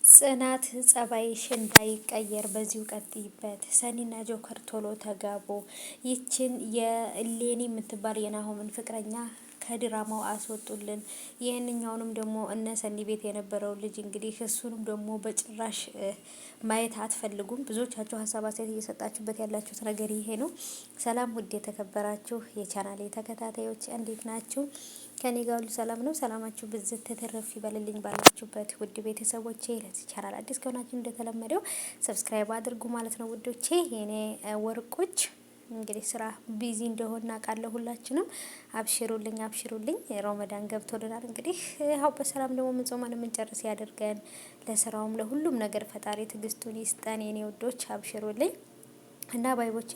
ጽናት ጸባይሽ እንዳይቀየር በዚሁ ቀጥይበት። ሰኒና ጆከር ቶሎ ተጋቡ። ይችን የእሌኒ የምትባል የናሆምን ፍቅረኛ ከድራማው አስወጡልን። ይህንኛውንም ደግሞ እነ ሰኒ ቤት የነበረው ልጅ እንግዲህ እሱንም ደግሞ በጭራሽ ማየት አትፈልጉም። ብዙዎቻችሁ ሀሳብ አስተያየት እየሰጣችሁበት ያላችሁት ነገር ይሄ ነው። ሰላም ውድ የተከበራችሁ የቻናሌ ተከታታዮች እንዴት ናችሁ? ከኔ ጋር ሁሉ ሰላም ነው። ሰላማችሁ ብዝት ተተረፍ ይበልልኝ ባላችሁበት ውድ ቤተሰቦቼ። ለዚህ ቻናል አዲስ ከሆናችሁ እንደተለመደው ሰብስክራይብ አድርጉ ማለት ነው ውዶቼ፣ የኔ ወርቆች። እንግዲህ ስራ ቢዚ እንደሆነ አውቃለሁ ሁላችንም። አብሽሩልኝ አብሽሩልኝ። ረመዳን ገብቶልናል። እንግዲህ ያው በሰላም ደግሞ ምንጾመን የምንጨርስ ያደርገን። ለስራውም ለሁሉም ነገር ፈጣሪ ትዕግስቱን ይስጠን የኔ ውዶች፣ አብሽሩልኝ። እና ባይቦቼ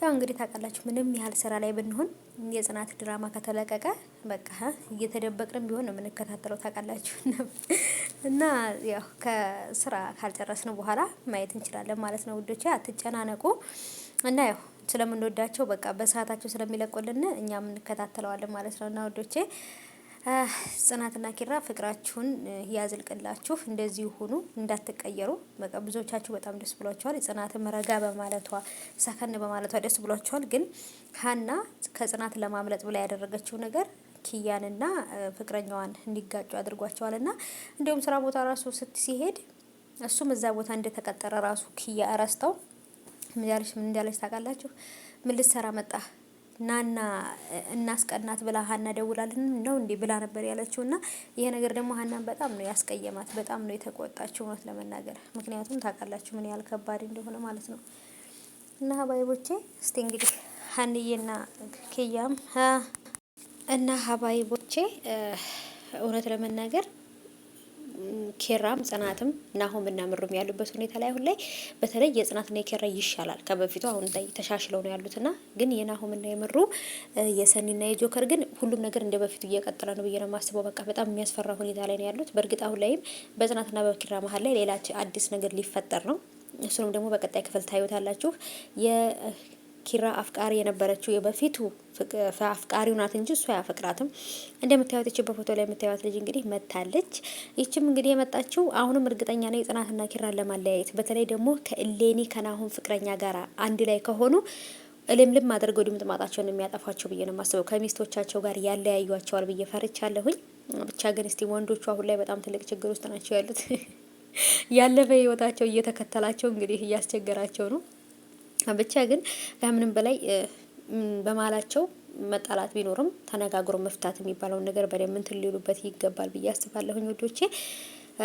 ያው እንግዲህ ታውቃላችሁ ምንም ያህል ስራ ላይ ብንሆን የጽናት ድራማ ከተለቀቀ በቃ እየተደበቅንም ቢሆን ነው የምንከታተለው ታውቃላችሁ። እና ያው ከስራ ካልጨረስን በኋላ ማየት እንችላለን ማለት ነው ውዶቼ፣ አትጨናነቁ። እና ያው ስለምንወዳቸው በቃ በሰዓታቸው ስለሚለቁልን እኛም እንከታተለዋለን ማለት ነው። እና ውዶቼ ጽናትና ኪራ ፍቅራችሁን ያዝልቅላችሁ። እንደዚህ ሁኑ፣ እንዳትቀየሩ። በቃ ብዙዎቻችሁ በጣም ደስ ብሏቸዋል። ጽናትም ረጋ በማለቷ ሰከን በማለቷ ደስ ብሏቸዋል። ግን ሀና ከጽናት ለማምለጥ ብላ ያደረገችው ነገር ኪያንና ፍቅረኛዋን እንዲጋጩ አድርጓቸዋል። እና እንዲሁም ስራ ቦታ ራሱ ሲሄድ እሱም እዛ ቦታ እንደተቀጠረ ራሱ ኪያ ረስተው ምን እንዳለች ታውቃላችሁ? ምን ልትሰራ መጣ ናና እናስቀናት ብላ ሀና ደውላልን ነው እንዴ ብላ ነበር ያለችው። እና ይሄ ነገር ደግሞ ሀናን በጣም ነው ያስቀየማት፣ በጣም ነው የተቆጣችው እውነት ለመናገር። ምክንያቱም ታውቃላችሁ ምን ያህል ከባድ እንደሆነ ማለት ነው። እና ሀባይቦቼ እስቲ እንግዲህ ሀንዬና ኪያም እና ሀባይቦቼ እውነት ለመናገር ኪራም ጽናትም ናሆም እና ምሩም ያሉበት ሁኔታ ላይ አሁን ላይ በተለይ የጽናትና የኪራ ይሻላል ከበፊቱ። አሁን ላይ ተሻሽለው ነው ያሉትና ግን የናሆም እና የምሩ የሰኒና የጆከር ግን ሁሉም ነገር እንደ በፊቱ እየቀጠለ ነው ብዬ ነው የማስበው። በቃ በጣም የሚያስፈራ ሁኔታ ላይ ነው ያሉት። በእርግጥ አሁን ላይም በጽናትና በኪራ መሀል ላይ ሌላ አዲስ ነገር ሊፈጠር ነው። እሱንም ደግሞ በቀጣይ ክፍል ታዩታላችሁ። ኪራ አፍቃሪ የነበረችው የበፊቱ አፍቃሪው ናት እንጂ እሷ ያፈቅራትም። እንደምታዩት እቺ በፎቶ ላይ የምታዩት ልጅ እንግዲህ መታለች። ይችም እንግዲህ የመጣችው አሁንም እርግጠኛ ነኝ ጽናትና ኪራን ለማለያየት፣ በተለይ ደግሞ ከእሌኒ ከናሆም ፍቅረኛ ጋር አንድ ላይ ከሆኑ እልምልም አድርገው ድምጥማጣቸውን የሚያጠፋቸው ብዬ ነው የማስበው። ከሚስቶቻቸው ጋር ያለያዩዋቸዋል ብዬ ፈርቻለሁኝ። ብቻ ግን እስቲ ወንዶቹ አሁን ላይ በጣም ትልቅ ችግር ውስጥ ናቸው ያሉት። ያለፈ ህይወታቸው እየተከተላቸው እንግዲህ እያስቸገራቸው ነው። ብቻ ግን ከምንም በላይ በማላቸው መጣላት ቢኖርም ተነጋግሮ መፍታት የሚባለውን ነገር በደንብ እንትን ሊሉበት ይገባል ብዬ አስባለሁኝ ውዶቼ።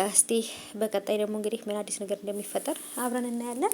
እስቲ በቀጣይ ደግሞ እንግዲህ ምን አዲስ ነገር እንደሚፈጠር አብረን እናያለን።